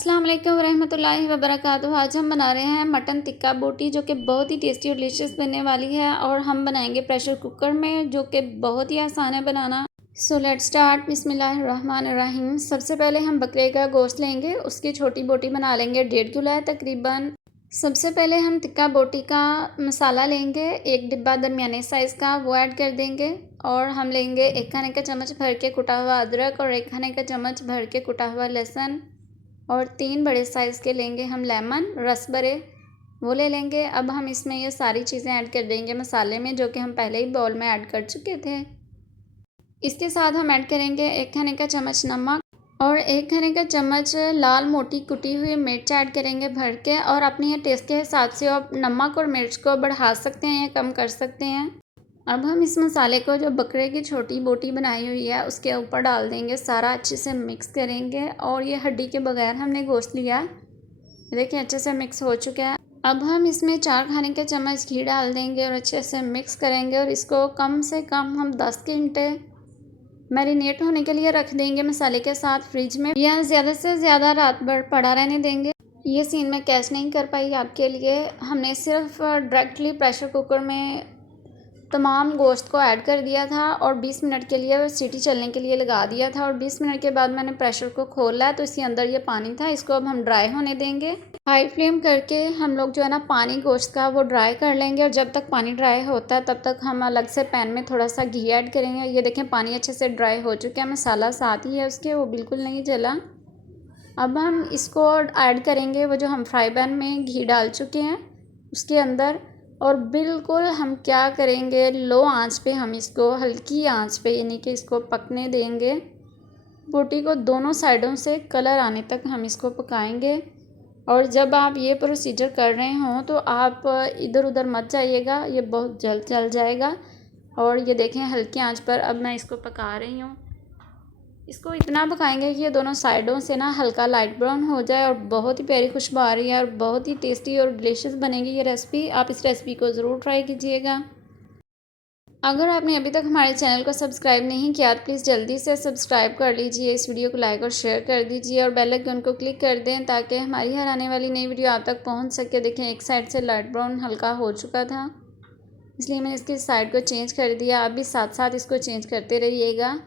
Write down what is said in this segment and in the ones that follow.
अस्सलाम वालेकुम रहमतुल्लाहि व बरकातुहू। आज हम बना रहे हैं मटन टिक्का बोटी, जो कि बहुत ही टेस्टी और डिलीशियस बनने वाली है। और हम बनाएंगे प्रेशर कुकर में, जो कि बहुत ही आसान है बनाना। So let's start. बिस्मिल्लाहिर्रहमानिर्रहीम। सबसे पहले हम बकरे का गोश्त लेंगे, उसकी छोटी बोटी बना लेंगे, 1.5 किलो है तकरीबन। सबसे पहले हम टिक्का बोटी का मसाला लेंगे, 1 डिब्बा दरमियाने साइज़ का, वो ऐड कर देंगे। और हम लेंगे 1 खाने का चम्मच भर के कुटा हुआ अदरक और 1 खाने का चम्मच भर के कुटा हुआ लहसुन। और 3 बड़े साइज़ के लेंगे हम लेमन, रस भरे, वो ले लेंगे। अब हम इसमें ये सारी चीज़ें ऐड कर देंगे मसाले में, जो कि हम पहले ही बाउल में ऐड कर चुके थे। इसके साथ हम ऐड करेंगे 1 खाने का चम्मच नमक और 1 खाने का चम्मच लाल मोटी कुटी हुई मिर्च ऐड करेंगे भर के। और अपने टेस्ट के हिसाब से आप नमक और मिर्च को बढ़ा सकते हैं या कम कर सकते हैं। अब हम इस मसाले को, जो बकरे की छोटी बोटी बनाई हुई है, उसके ऊपर डाल देंगे, सारा अच्छे से मिक्स करेंगे। और ये हड्डी के बगैर हमने गोश्त लिया है, देखिए अच्छे से मिक्स हो चुका है। अब हम इसमें 4 खाने के चम्मच घी डाल देंगे और अच्छे से मिक्स करेंगे। और इसको कम से कम हम 10 घंटे मैरिनेट होने के लिए रख देंगे मसाले के साथ फ्रिज में, या ज़्यादा से ज़्यादा रात भर पड़ा रहने देंगे। ये सीन मैं कैच नहीं कर पाई आपके लिए। हमने सिर्फ डायरेक्टली प्रेशर कुकर में तमाम गोश्त को ऐड कर दिया था और 20 मिनट के लिए सीटी चलने के लिए लगा दिया था। और 20 मिनट के बाद मैंने प्रेशर को खोला है, तो इसके अंदर ये पानी था। इसको अब हम ड्राई होने देंगे। हाई फ्लेम करके हम लोग जो है ना, पानी गोश्त का वो ड्राई कर लेंगे। और जब तक पानी ड्राई होता है, तब तक हम अलग से पैन में थोड़ा सा घी ऐड करेंगे। ये देखें पानी अच्छे से ड्राई हो चुका है, मसाला साथ ही है उसके, वो बिल्कुल नहीं जला। अब हम इसको ऐड करेंगे, वो जो हम फ्राई पैन में घी डाल चुके हैं उसके अंदर। और बिल्कुल हम क्या करेंगे, लो आंच पे हम इसको, हल्की आंच पे, यानी कि इसको पकने देंगे। बोटी को दोनों साइडों से कलर आने तक हम इसको पकाएंगे। और जब आप ये प्रोसीजर कर रहे हों, तो आप इधर उधर मत जाइएगा, ये बहुत जल्द जल जाएगा। और ये देखें हल्की आंच पर अब मैं इसको पका रही हूँ। इसको इतना पकाएंगे कि ये दोनों साइडों से ना हल्का लाइट ब्राउन हो जाए। और बहुत ही प्यारी खुशबू आ रही है और बहुत ही टेस्टी और डिलीशियस बनेगी ये रेसिपी। आप इस रेसिपी को ज़रूर ट्राई कीजिएगा। अगर आपने अभी तक हमारे चैनल को सब्सक्राइब नहीं किया, तो प्लीज़ जल्दी से सब्सक्राइब कर लीजिए, इस वीडियो को लाइक और शेयर कर दीजिए और बेल आइकन को क्लिक कर दें, ताकि हमारी हर आने वाली नई वीडियो आप तक पहुँच सके। देखें एक साइड से लाइट ब्राउन हल्का हो चुका था, इसलिए मैंने इसकी साइड को चेंज कर दिया। आप भी साथ साथ इसको चेंज करते रहिएगा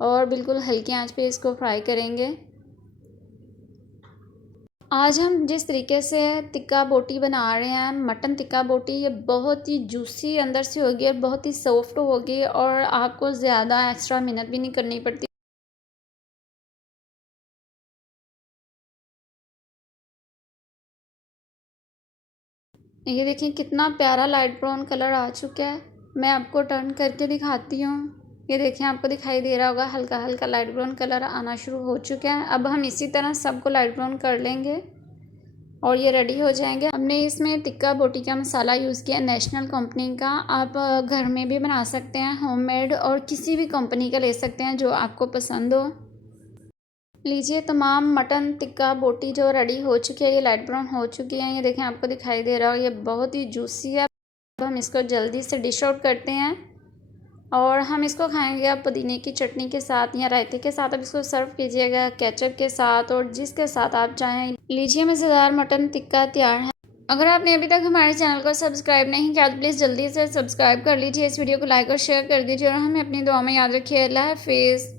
और बिल्कुल हल्की आंच पे इसको फ्राई करेंगे। आज हम जिस तरीके से टिक्का बोटी बना रहे हैं, मटन टिक्का बोटी, ये बहुत ही जूसी अंदर से होगी और बहुत ही सॉफ्ट होगी। और आपको ज़्यादा एक्स्ट्रा मेहनत भी नहीं करनी पड़ती। ये देखिए कितना प्यारा लाइट ब्राउन कलर आ चुका है। मैं आपको टर्न करके दिखाती हूँ। ये देखिए आपको दिखाई दे रहा होगा, हल्का हल्का लाइट ब्राउन कलर आना शुरू हो चुका है। अब हम इसी तरह सबको लाइट ब्राउन कर लेंगे और ये रेडी हो जाएंगे। हमने इसमें टिक्का बोटी का मसाला यूज़ किया नेशनल कंपनी का। आप घर में भी बना सकते हैं, होममेड, और किसी भी कंपनी का ले सकते हैं जो आपको पसंद हो। लीजिए तमाम मटन टिक्का बोटी जो रेडी हो चुकी है, ये लाइट ब्राउन हो चुकी है। ये देखें आपको दिखाई दे रहा हो, ये बहुत ही जूसी है। अब हम इसको जल्दी से डिश आउट करते हैं और हम इसको खाएंगे अब पुदीने की चटनी के साथ या रायते के साथ। अब इसको सर्व कीजिएगा केचप के साथ और जिसके साथ आप चाहें। लीजिए मज़ेदार मटन टिक्का तैयार है। अगर आपने अभी तक हमारे चैनल को सब्सक्राइब नहीं किया, तो प्लीज़ जल्दी से सब्सक्राइब कर लीजिए, इस वीडियो को लाइक और शेयर कर दीजिए और हमें अपनी दुआ में याद रखिए। अल्लाह हाफिज़।